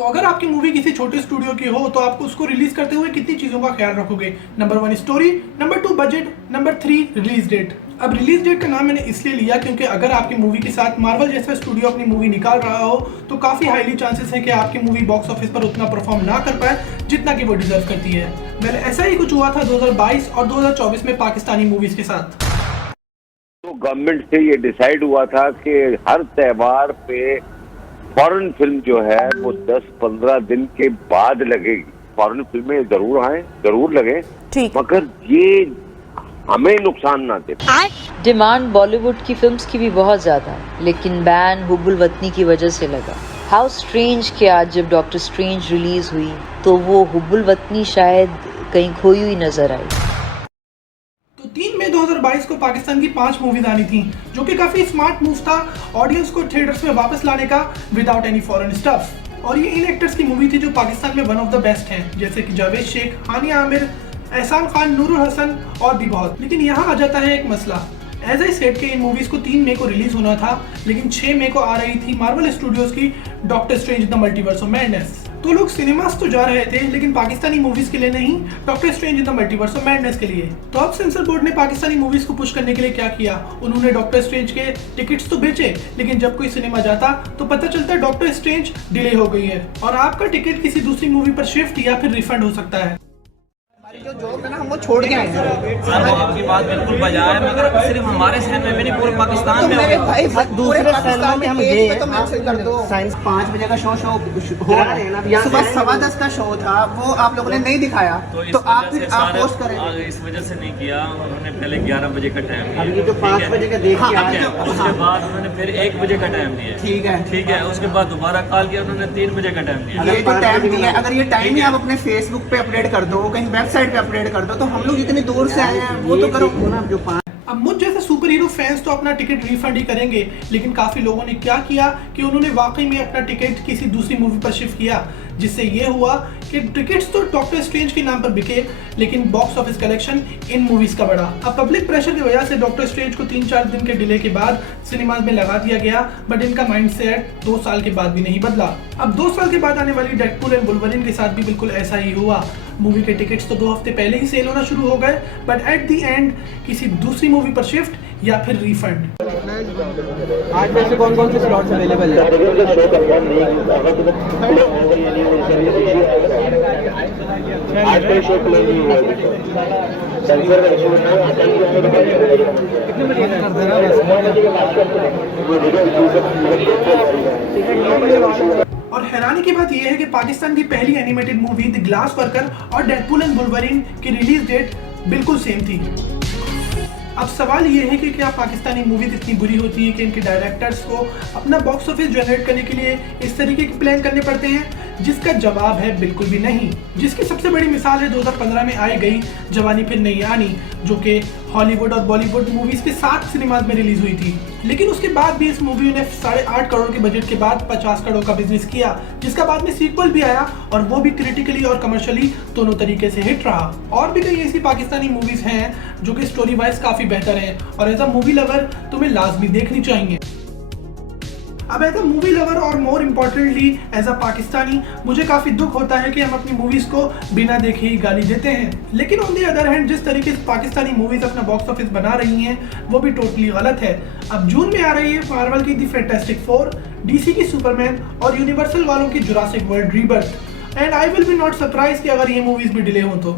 तो अगर आपकी मूवी किसी छोटे स्टूडियो की हो तो आप उसको रिलीज करते हुए कितनी चीजों का ख्याल रखोगे? Number 1 story, number 2 budget, number 3 release date. अब रिलीज डेट का नाम मैंने इसलिए लिया क्योंकि अगर आपकी मूवी के साथ मार्वल जैसा स्टूडियो अपनी मूवी निकाल रहा हो तो काफी हाईली चांसेस है कि आपकी मूवी बॉक्स ऑफिस पर उतना परफॉर्म ना कर पाए जितना कि वो डिजर्व करती है। वेल ऐसा ही कुछ हुआ था 2022 और 2024 में पाकिस्तानी मूवीज के साथ। तो गवर्नमेंट से ये डिसाइड हुआ था कि हर त्योहार पे फॉरेन फिल्म जो है वो 10-15 दिन के बाद लगेगी। फॉरेन फिल्में जरूर आए, जरूर लगे, मगर ये हमें नुकसान ना दे। डिमांड बॉलीवुड की फिल्म्स की भी बहुत ज्यादा है, लेकिन बैन हुब्बुल वतनी की वजह से लगा। हाउ स्ट्रेंज कि आज जब डॉक्टर स्ट्रेंज रिलीज हुई तो वो हुब्बुल वतनी शायद कहीं खोई हुई नजर आई। तो 3 मई 2022 को पाकिस्तान की 5 मूवीज आनी थी, जो कि काफी स्मार्ट मूव था ऑडियंस को थिएटर्स में वापस लाने का विदाउट एनी फॉरेन स्टफ। और ये इन एक्टर्स की मूवी थी जो पाकिस्तान में वन ऑफ द बेस्ट हैं, जैसे कि जावेद शेख, हानिया आमिर, एहसान खान, नूरुल हसन और भी बहुत। लेकिन यहाँ आ जाता है एक मसला। एज आई सेड के इन मूवीज को 3 मई को रिलीज होना था, लेकिन 6 मई को आ रही थी मार्वल स्टूडियोज की doctor strange the multiverse of madness. तो लोग सिनेमास तो जा रहे थे, लेकिन पाकिस्तानी मूवीज के लिए नहीं, doctor strange in the multiverse of madness के लिए। तो अब सेंसर बोर्ड ने पाकिस्तानी मूवीज को पुश करने के लिए क्या किया, उन्होंने डॉक्टर स्ट्रेंज के टिकट्स तो बेचे, लेकिन जब कोई सिनेमा जाता तो पता चलता डॉक्टर स्ट्रेंज डिले हो गई है और आपका टिकट किसी दूसरी मूवी पर शिफ्ट या फिर रिफंड हो सकता है। जो जॉब है ना हम वो छोड़ के आए हैं। आपकी बात बिल्कुल बजा है, मगर सिर्फ हमारे शहर में नहीं, पूरे पाकिस्तान में मेरे भाई दूसरे शहरों में हम गए तो मेंशन कर दो। साइंस 5 बजे का शो हो रहा है ना, सुबह 10:15 का शो था, वो आप लोगों ने नहीं दिखाया, तो आप फिर आप पोस्ट करें। इस वजह से नहीं किया, उन्होंने पहले 11 बजे का टाइम दिया। ये जो 5 बजे का देख के आए, उसके बाद उन्होंने फिर 1 बजे का टाइम दिया। ठीक है, उसके बाद दोबारा कॉल किया, उन्होंने 3 बजे का टाइम दिया। ये जो टाइम दिया, अगर ये टाइम ही आप अपने फेसबुक पे अपडेट कर दो, कहीं वेबसाइट पे अपडेट कर दो, तो हम लोग इतनी दूर से आए हैं, वो तो करो ना। जो 5 अब मुझ जैसे सुपर हीरो फैंस तो अपना टिकट रिफंड ही करेंगे, लेकिन काफी लोगों ने क्या किया कि उन्होंने वाकई में अपना टिकट किसी दूसरी मूवी पर शिफ्ट किया, जिससे ये हुआ कि टिकट्स तो डॉक्टर स्ट्रेंज के नाम पर बिके, लेकिन box office collection in movies का बढ़ा। अब पब्लिक प्रेशर की वजह से डॉक्टर स्ट्रेंज को 3-4 दिन के डिले के बाद सिनेमाज में लगा दिया गया, बट इनका माइंडसेट 2 साल के बाद भी नहीं बदला। अब 2 साल के बाद आने वाली डेडपूल एंड वुल्वरीन के साथ भी बिल्कुल ऐसा ही हुआ। मूवी के टिकट्स तो 2 हफ्ते पहले ही सेल होना शुरू हो गए, बट एट द एंड किसी दूसरी मूवी पर शिफ्ट या फिर रिफंड। आज में से कौन-कौन से स्लॉट्स अवेलेबल है? आज कोई शो प्ले नहीं हुआ है। सेंसर का इशू है। कितने बजे कर देना बस? और हैरानी की बात यह है कि पाकिस्तान की पहली animated movie the glass worker और डेडपूल एंड वुल्वरीन की रिलीज डेट बिल्कुल सेम थी। अब सवाल ये है कि क्या पाकिस्तानी मूवीज इतनी बुरी होती है कि इनके डायरेक्टर्स को अपना बॉक्स ऑफिस जनरेट करने के लिए इस तरीके के प्लान करने पड़ते हैं? जिसका जवाब है बिल्कुल भी नहीं। जिसकी सबसे बड़ी मिसाल है 2015 में आई गई जवानी फिर नहीं आनी, जो कि हॉलीवुड और बॉलीवुड मूवीज के साथ सिनेमाज में रिलीज हुई थी, लेकिन उसके बाद भी इस मूवी ने 8.5 करोड़ के बजट के बाद 50 करोड़ का बिजनेस किया, जिसका बाद में सीक्वल भी आया और वो भी क्रिटिकली और कमर्शियली दोनों तरीके से हिट रहा। और भी कई ऐसी पाकिस्तानी मूवीज हैं जो कि स्टोरी वाइज काफी बेहतर है और एज अ मूवी लवर तुम्हें लाजमी देखनी चाहिए। अब एज अ मूवी लवर और more importantly as a Pakistani मुझे काफ़ी दुख होता है कि हम अपनी मूवीज़ को बिना देखे ही गाली देते हैं, लेकिन ऑन दी अदर हैंड जिस तरीके से पाकिस्तानी मूवीज़ अपना बॉक्स ऑफिस बना रही हैं वो भी टोटली गलत है। अब जून में आ रही है मार्वल की दी फैंटास्टिक 4, डीसी की सुपरमैन और यूनिवर्सल वालों की Jurassic world rebirth, and I will be not surprise कि अगर ये मूवीज़ भी डिले हों तो।